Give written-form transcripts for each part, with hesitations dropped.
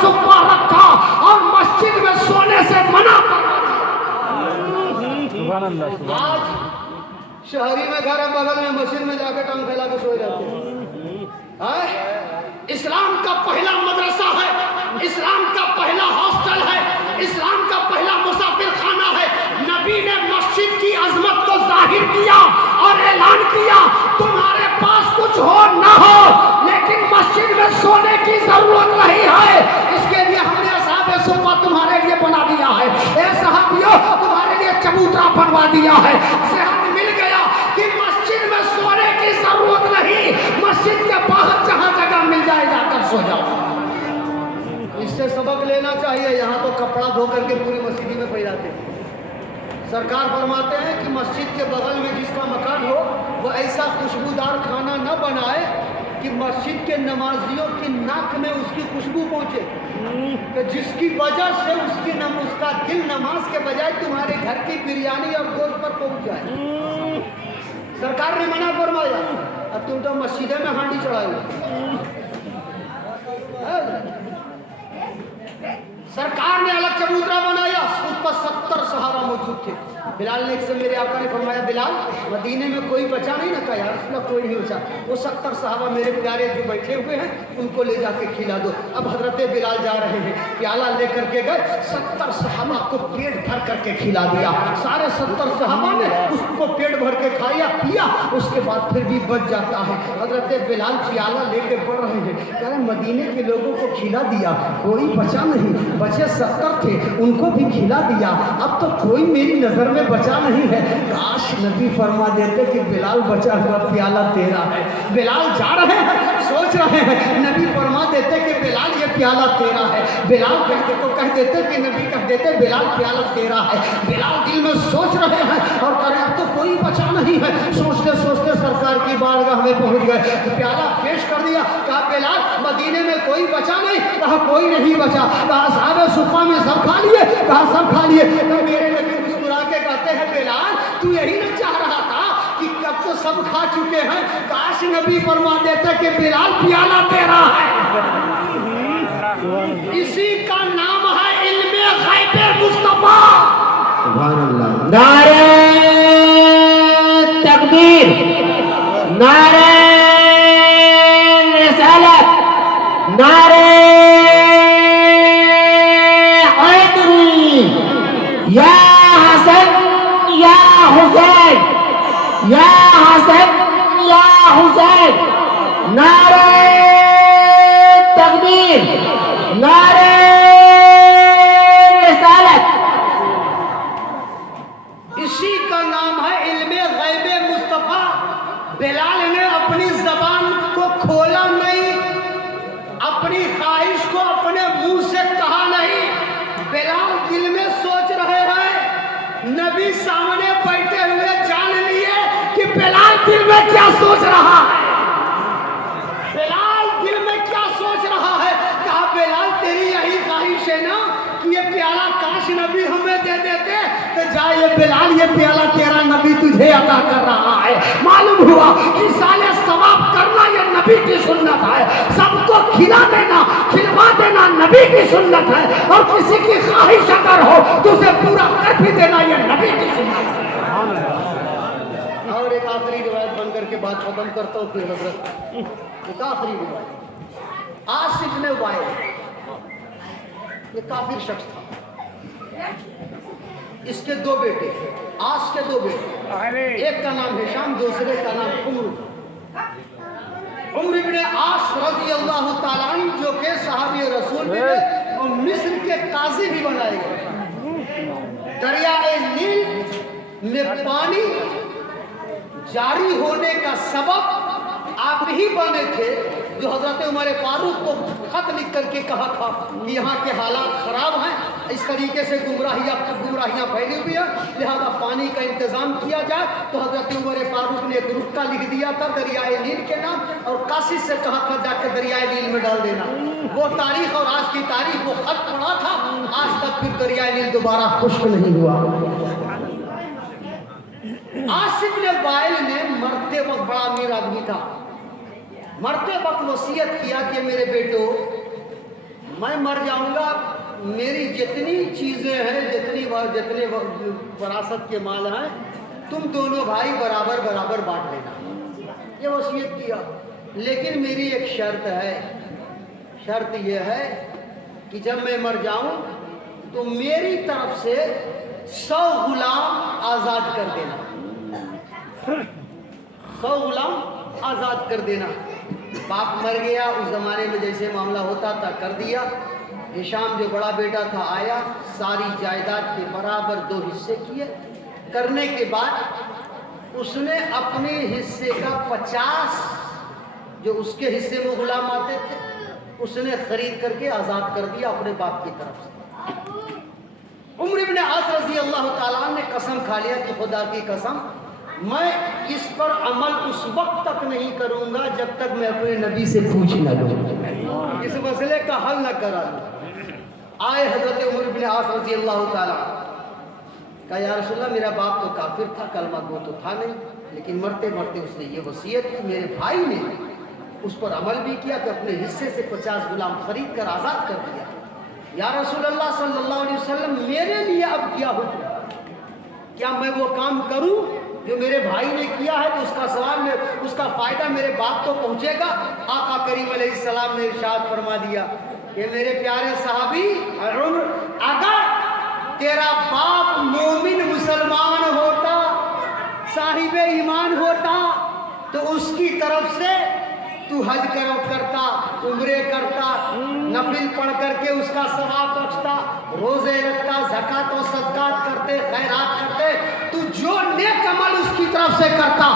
सुप्पा रखा और मस्जिद में सोने से मना करवा दिया। आज शहरी में घर है, बगल में मस्जिद में जाके टांग फैला के सोए जाते हैं। इस्लाम का पहला मदरसा है, इस्लाम का पहला हॉस्टल है, इस्लाम का पहला मुसाफिर खाना है। नबी ने मस्जिद की अजमत को जाहिर किया और ऐलान किया, तुम्हारे पास कुछ हो ना हो लेकिन मस्जिद में सोने की जरूरत नहीं है, इसके लिए हमने असहाबे सुफ़ा तुम्हारे लिए बना दिया है। ए सहाबियों, तुम्हारे लिए चबूतरा बनवा दिया है। सेहत मिल गया कि मस्जिद में सोने की जरूरत नहीं, मस्जिद के बाहर जहां जगह मिल जाए जाकर सो जाओ। इससे सबक लेना चाहिए। यहाँ तो कपड़ा धो करके पूरी मस्जिद में फैलाते हैं। सरकार फरमाते हैं कि मस्जिद के बगल में जिसका मकान हो वो ऐसा खुशबूदार खाना न बनाए कि मस्जिद के नमाजियों की नाक में उसकी खुशबू पहुँचे, कि जिसकी वजह से उसका दिल नमाज के बजाय तुम्हारे घर की बिरयानी और गोश्त पर पहुँच जाए। सरकार ने मना फरमाया, अब तुम तो मस्जिद में हांडी चढ़ाओ। सरकार ने अलग चबूतरा बनाया, उस पर 70 सहाबा मौजूद थे। बिलाल ने से मेरे आका ने फरमाया, बिलाल मदीने में कोई बचा नहीं ना? कहा यार उसमें कोई नहीं बचा। वो 70 सहाबा मेरे प्यारे जो बैठे हुए हैं उनको ले जाके खिला दो। अब हजरत बिलाल जा रहे हैं, प्याला लेकर के गए, 70 सहाबा को पेट भर करके खिला दिया। सारे 70 सहाबा ने उसको पेट भर के खाया पिया, उसके बाद फिर भी बच जाता है। हजरत बिलाल प्याला लेके बढ़ रहे हैं, कह रहे मदीने के लोगों को खिला दिया, कोई बचा नहीं, बचे 70 थे उनको भी खिला दिया, अब तो कोई मेरी नजर में बचा नहीं है। काश नबी फरमा देते कि बिलाल बचा हुआ प्याला तेरा है। बिलाल जा रहे हैं, सोच रहे हैं, नबी फरमा देते कि बिलाल ये प्याला तेरा है। बिलाल कह देते कि नबी कह देते बिलाल प्याला तेरा है। बिलाल दिल में सोच रहे हैं और कह रहे अब तो कोई बचा नहीं है। सोचते सोचते सरकार की बारगाह में पहुंच गए, प्याला पेश कर दिया। कहा बिलाल मदीने में कोई बचा नहीं? कहा कोई नहीं बचा। कहा असहाबे सुफ़ा में सब खा लिए? कहा सब खा लिए। तो मेरे नबी मुस्कुरा के कहते हैं बिलाल तू यही न चाह रहा था कि कब तो सब खा चुके हैं? काश नबी फरमा देते कि बिलाल प्याला तेरा है। इसी का नाम है इल्मे गैबे मुस्तफा। सुभान अल्लाह। नारे तकबीर, नारे रिसालत, नारे या हसन या हुसैन, या हसन या हुसैन, नारे तकबीर, नारे रिसालत। इसी का नाम है इल्मे गैबे मुस्तफा। बिलाल ने अपनी जबान को खोला नहीं, अपनी ख्वाहिश को अपने मुंह से कहा नहीं। बिलाल दिल में सोच रहे हैं, नबी सामने बैठे हुए जान लिए कि बिलाल दिल में क्या सोच रहा है। बिलाल दिल में क्या सोच रहा है? कहा बिलाल तेरी यही ख्वाहिश है ना कि ये प्याला काश नबी हमें दे देते? तो जा ये बिलाल ये प्याला तेरा नबी तुझे अता कर रहा है। मालूम हुआ कि साले सवाब करना ये नबी की सुन्नत है, सबको खिला देना खिलवा देना नबी की सुन्नत है, और किसी की ख्वाहिश अगर हो तो उसे पूरा कर भी देना ये नबी की सुन्नत है। और एक आखिरी रिवायत बन करके बात खत्म करता हूँ फिर हजरत। एक आखिरी रिवायत, आसिफ इब्न वाइल ये काफिर शख्स था। इसके दो बेटे, आस के दो बेटे, एक का नाम हिशाम, दूसरे का नाम उम्र। उम्र इब्ने आस रज़ी अल्लाह ताला अन्हु जो के सहाबी रसूल भी थे और मिस्र के काजी भी बनाए गए। दरियाए नील में पानी जारी होने का सबब आप ही बने थे जो हजरत उमर फारूक को खत लिख करके कहा था कि यहाँ के हालात ख़राब हैं, इस तरीके से गुमराहियाँ फैली हुई हैं, लिहाजा पानी का इंतज़ाम किया जाए। तो हजरत उमर फारूक ने एक रुक्का लिख दिया था दरियाए नील के नाम, और काशी से कहा था जाकर दरियाए नील में डाल देना। वो तारीख और आज की तारीख वो खत पड़ा था, आज तक फिर दरियाए नील दोबारा खुश्क नहीं हुआ। आसिफ इब्न वाइल ने मरते वक्त, बड़ा अमीर आदमी था, मरते वक्त वसीयत किया कि मेरे बेटो میں مر جاؤں گا، میری جتنی چیزیں ہیں، جتنے وراثت کے مال ہیں، تم دونوں بھائی برابر برابر بانٹ لینا، یہ وصیت کیا۔ لیکن میری ایک شرط ہے، شرط یہ ہے کہ جب میں مر جاؤں تو میری طرف سے 100 غلام آزاد کر دینا، 100 غلام آزاد کر دینا۔ باپ مر گیا، اس زمانے میں جیسے معاملہ ہوتا تھا کر دیا۔ ہشام جو بڑا بیٹا تھا آیا، ساری جائیداد کے برابر 2 حصے کیے، کرنے کے بعد اس نے اپنے حصے کا 50 جو اس کے حصے میں غلام آتے تھے اس نے خرید کر کے آزاد کر دیا اپنے باپ کی طرف سے۔ عمر بن عاص رضی اللہ تعالیٰ نے قسم کھا لیا کہ خدا کی قسم میں اس پر عمل اس وقت تک نہیں کروں گا جب تک میں اپنے نبی سے پوچھ نہ لوں، اس مسئلے کا حل نہ کرا لوں۔ آئے حضرت عمر بن عاص رضی اللہ تعالیٰ، کہا یا رسول اللہ میرا باپ تو کافر تھا، کلمہ گو تو تھا نہیں، لیکن مرتے مرتے اس نے یہ وصیت کی، میرے بھائی نے اس پر عمل بھی کیا کہ اپنے حصے سے 50 غلام خرید کر آزاد کر دیا۔ یا رسول اللہ صلی اللہ علیہ وسلم میرے لیے اب کیا حکم، کیا میں وہ کام کروں جو میرے بھائی نے کیا ہے تو اس کا ثواب میں اس کا فائدہ میرے باپ کو پہنچے گا؟ آقا کریم علیہ السلام نے ارشاد فرما دیا کہ میرے پیارے صحابی عمر، اگر تیرا باپ مومن مسلمان ہوتا، صاحب ایمان ہوتا تو اس کی طرف سے تو حج کرتا، عمرے کرتا، نفل پڑھ کر کے اس کا ثواب بخشتا، روزے رکھتا، زکوٰۃ و صدقات کرتے، خیرات کرتے، تو جو نیک عمل اس کی طرف سے کرتا،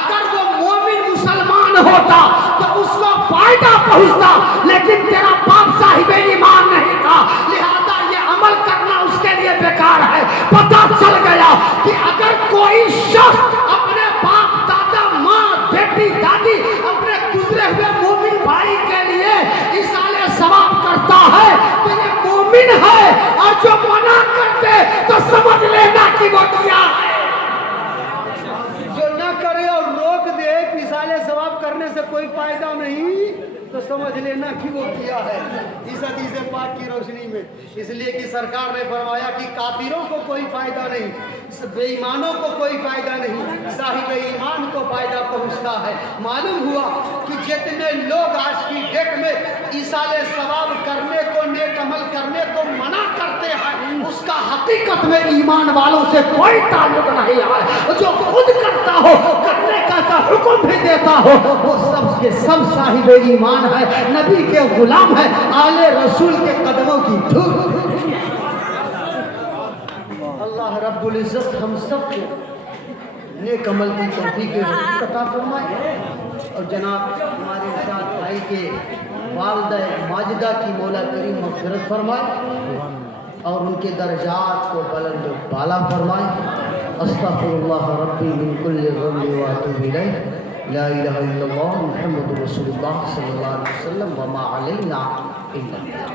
اگر وہ مومن مسلمان ہوتا تو اس کو فائدہ پہنچتا، لیکن تیرا باپ صاحب ایمان نہیں تھا، لہذا یہ عمل کرنا اس کے لیے بیکار ہے۔ پتہ چل گیا کہ اگر کوئی شخص اپنے باپ، دادا، ماں، بیٹی، دادی، اپنے گزرے ہوئے مومن بھائی کے لیے ایصال ثواب کرتا ہے تو یہ مومن ہے، اور جو منع کرتے تو سمجھ لینا کہ وہ کیا ہے۔ جو نہ کرے اور روک دے کہ ایصال ثواب کرنے سے کوئی فائدہ نہیں تو سمجھ لینا کہ وہ کیا ہے۔ اس حدیث پاک کی روشنی میں اس لیے کہ سرکار نے فرمایا کہ کافروں کو کوئی فائدہ نہیں، بے ایمانوں کو کوئی فائدہ نہیں، صاحب ایمان کو فائدہ پہنچتا ہے۔ معلوم ہوا کہ جتنے لوگ آج کی ڈیٹ میں ایصال ثواب کرنے کو، نیک عمل کرنے کو منع کرتے ہیں، اس کا حقیقت میں ایمان والوں سے کوئی تعلق نہیں ہے۔ جو خود کرتا ہو، کرنے کا حکم بھی دیتا ہو، وہ سب کے سب صاحب ایمان ہے، نبی کے غلام ہے، آل رسول کے قدموں کی دھول۔ اللہ رب العزت ہم سب کو نیک عمل کی توفیق عطا فرمائے، اور جناب ہمارے ارشاد بھائی کے والدہ ماجدہ کی مولا کریم مغفرت فرمائے اور ان کے درجات کو بلند و بالا فرمائے۔ استغفر اللہ ربی من کل ذنب واتوب الیہ، لا الہ الا اللہ محمد رسول اللہ صلی اللہ علیہ وسلم، وما علینا الا البلاغ۔